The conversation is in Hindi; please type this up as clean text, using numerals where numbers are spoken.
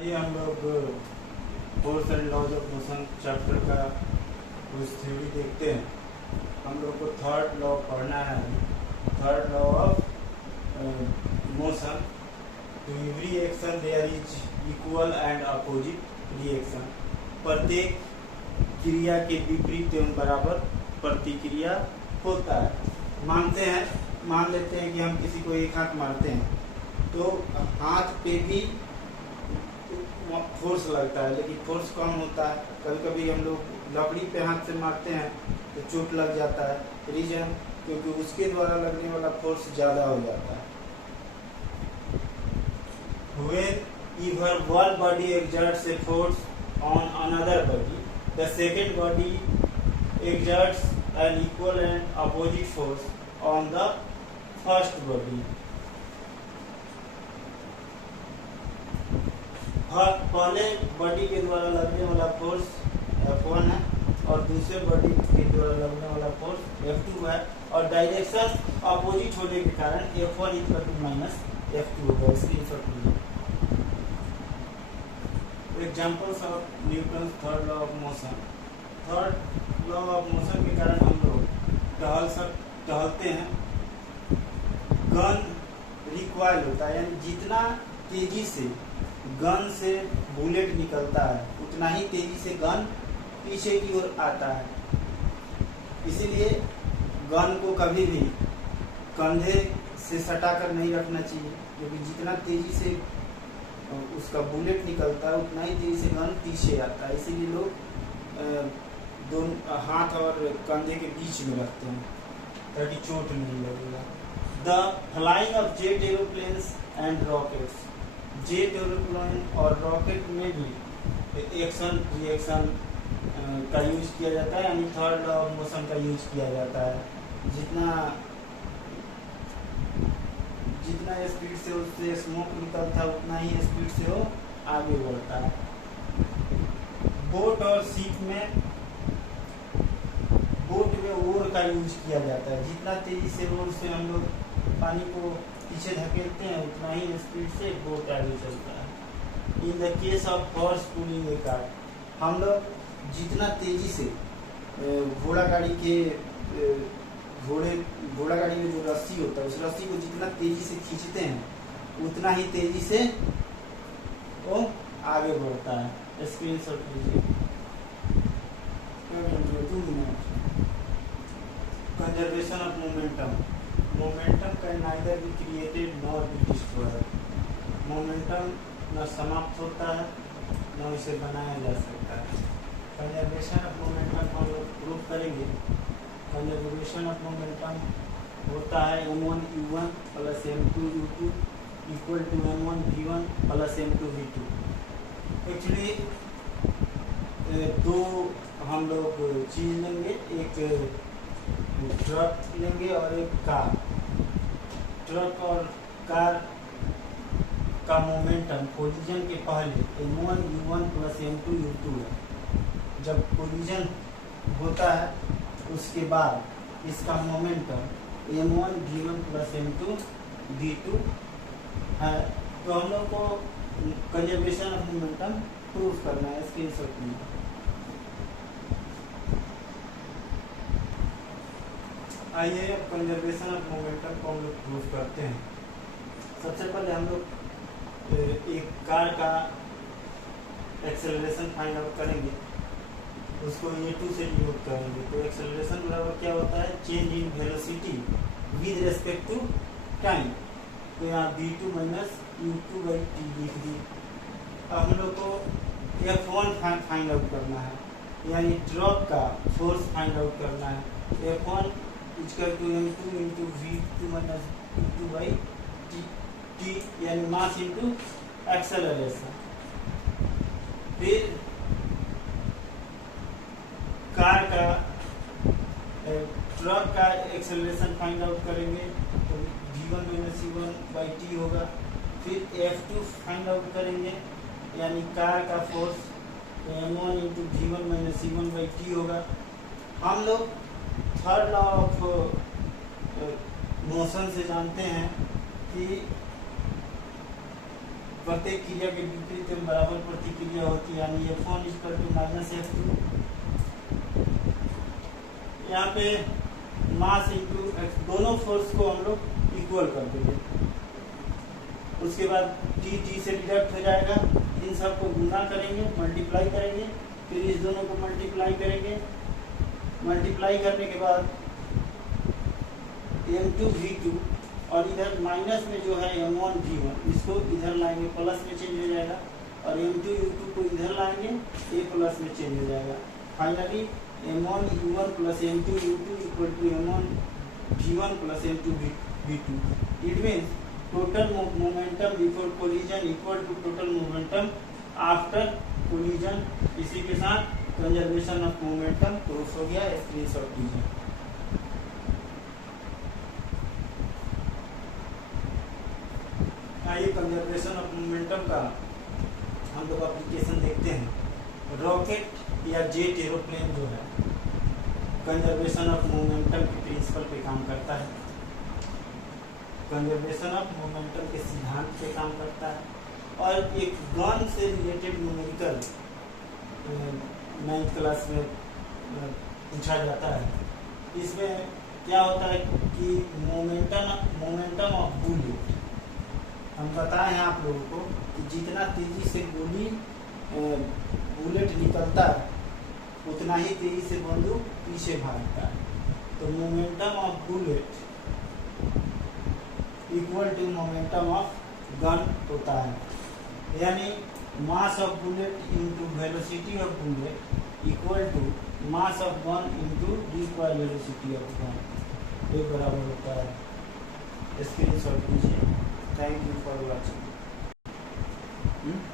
ये हम लोग force and laws of motion chapter का कुछ थ्योरी देखते हैं। हम लोग को थर्ड लॉ पढ़ना है। Third law of motion, to every action there is equal and opposite reaction. प्रत्येक क्रिया के विपरीत एवं बराबर प्रतिक्रिया होता है। मान लेते हैं कि हम किसी को एक हाथ मारते हैं तो हाथ पे भी फोर्स लगता है, लेकिन फोर्स कम होता है। कभी कभी हम लोग लकड़ी पे हाथ से मारते हैं तो चोट लग जाता है। रीजन क्योंकि उसके द्वारा लगने वाला फोर्स ज़्यादा हो जाता है। Whenever one body exerts a force on another body, the second body exerts an equal and opposite force on the first body. पहले बॉडी के द्वारा लगने वाला फोर्स F1 है और दूसरे बॉडी के द्वारा लगने वाला फोर्स F2 है, और डायरेक्शन अपोजिट होने के कारण F1 माइनस F2 होगा। इसलिए फर्क examples of Newton third law of motion. Third law of motion के कारण हम लोग टहलते हैं। गन रिक्वाइल होता है, यानी जितना तेजी से गन से बुलेट निकलता है उतना ही तेजी से गन पीछे की ओर आता है। इसीलिए गन को कभी भी कंधे से सटाकर नहीं रखना चाहिए, क्योंकि जितना तेजी से उसका बुलेट निकलता है उतना ही तेजी से गन पीछे आता है। इसीलिए लोग दोनों हाथ और कंधे के बीच में रखते हैं ताकि चोट नहीं लगेगा। The flying of jet aeroplanes and rockets. Jet aeroplane और रॉकेट में भी एक्शन रिएक्शन का यूज किया जाता है, यानी थर्ड लॉ ऑफ मोशन का यूज किया जाता है। जितना स्पीड से उससे स्मोक निकलता है उतना ही स्पीड से वो आगे बढ़ता है। बोट और शिप में ओर का यूज किया जाता है। जितना तेजी से ओर से हम लोग पानी को पीछे धकेलते हैं उतना ही स्पीड से बोट आगे चलता है। In the case of horse pulling a cart, हम लोग जितना तेजी से घोड़ा गाड़ी में जो रस्सी होता है उस रस्सी को जितना तेजी से खींचते हैं उतना ही तेजी से वो आगे बढ़ता है। स्क्रीनशॉट लीजिए। Conservation of momentum. Momentum can neither be created nor be destroyed. Momentum न समाप्त होता है न इसे बनाया जा सकता है। कंजर्वेशन ऑफ मोमेंटम हम लोग प्रूव करेंगे। कंजर्वेशन ऑफ मोमेंटम होता है m1 u1 plus m2 u2 equal to m1 v1 plus m2 v2। Actually दो हम लोग चीज लेंगे, एक ट्रक लेंगे और एक कार। ट्रक और कार का मोमेंटम कोलिजन के पहले m1 u1 plus m2 u2 है। जब कोलिजन होता है उसके बाद इसका momentum m1 v1 plus m2 v2 है। तो हम लोग को कंजर्वेशन ऑफ मोमेंटम प्रूव करना है। स्क्रीनशॉट में आइए अब कंजर्वेशन ऑफ मोमेंटम को हम लोग प्रूव करते हैं। सबसे पहले हम लोग एक कार का एक्सेलरेशन फाइंड आउट करेंगे, उसको a2 से डिनोट करेंगे। तो एक्सेलरेशन बराबर क्या होता है, change in velocity with respect to time. तो यहाँ v2 माइनस u2/t लिख दी। अब हम लोग को F1 फाइंड आउट करना है, यानी ड्रॉप का फोर्स फाइंड आउट करना है। F1 equal to m2 into v2 minus u2/t, यानी मास इंटू एक्सेलरेशन। फिर कार का ट्रक का एक्सेलरेशन फाइंड आउट करेंगे तो v1 माइनस u1/t होगा। फिर F2 फाइंड आउट करेंगे, यानी कार का force m1 into v1 minus u1/t होगा। हम लोग थर्ड लॉ ऑफ मोशन से जानते हैं कि प्रत्येक क्रिया के विपरीत में बराबर प्रतिक्रिया होती है, यानी F1 माइनस F2। यहाँ पे मास इंटू दोनों फोर्स को हम लोग इक्वल कर देंगे। उसके बाद टी से डिडक्ट हो जाएगा, इन सबको गुना करेंगे, मल्टीप्लाई करेंगे, फिर इस दोनों को मल्टीप्लाई करेंगे। मल्टीप्लाई करने के बाद M2V2 और इधर माइनस में जो है M1V1, इसको इधर लाएंगे, प्लस में चेंज हो जाएगा, और M2U2 को इधर लाएंगे, ये प्लस में चेंज हो जाएगा। Finally M1U1 plus M2U2 equal to M1V1 plus M2V2। It means total momentum before collision equal to total momentum after collision. इसी के साथ कंजर्वेशन ऑफ मोमेंटम प्रूफ हो गया। स्क्रीनशॉट लीजिए। आइए कंजर्वेशन ऑफ मोमेंटम का हम लोग एप्लीकेशन देखते हैं। रॉकेट या जेट एरोप्लेन जो है कंजर्वेशन ऑफ मोमेंटम के प्रिंसिपल पे काम करता है, कंजर्वेशन ऑफ मोमेंटम के सिद्धांत पे काम करता है। और एक गन से रिलेटेड न्यूमेरिकल 9th क्लास में पूछा जाता है। इसमें क्या होता है कि मोमेंटम ऑफ बुलेट, हम बताए हैं आप लोगों को कि जितना तेजी से बुलेट निकलता है उतना ही तेजी से बंदूक पीछे भागता है। तो momentum of bullet equal to momentum of gun होता है, यानी mass of bullet into velocity of bullet equal to mass of gun into required velocity of gun, ये बराबर होता है। स्क्रीनशॉट लीजिए। Thank you for watching.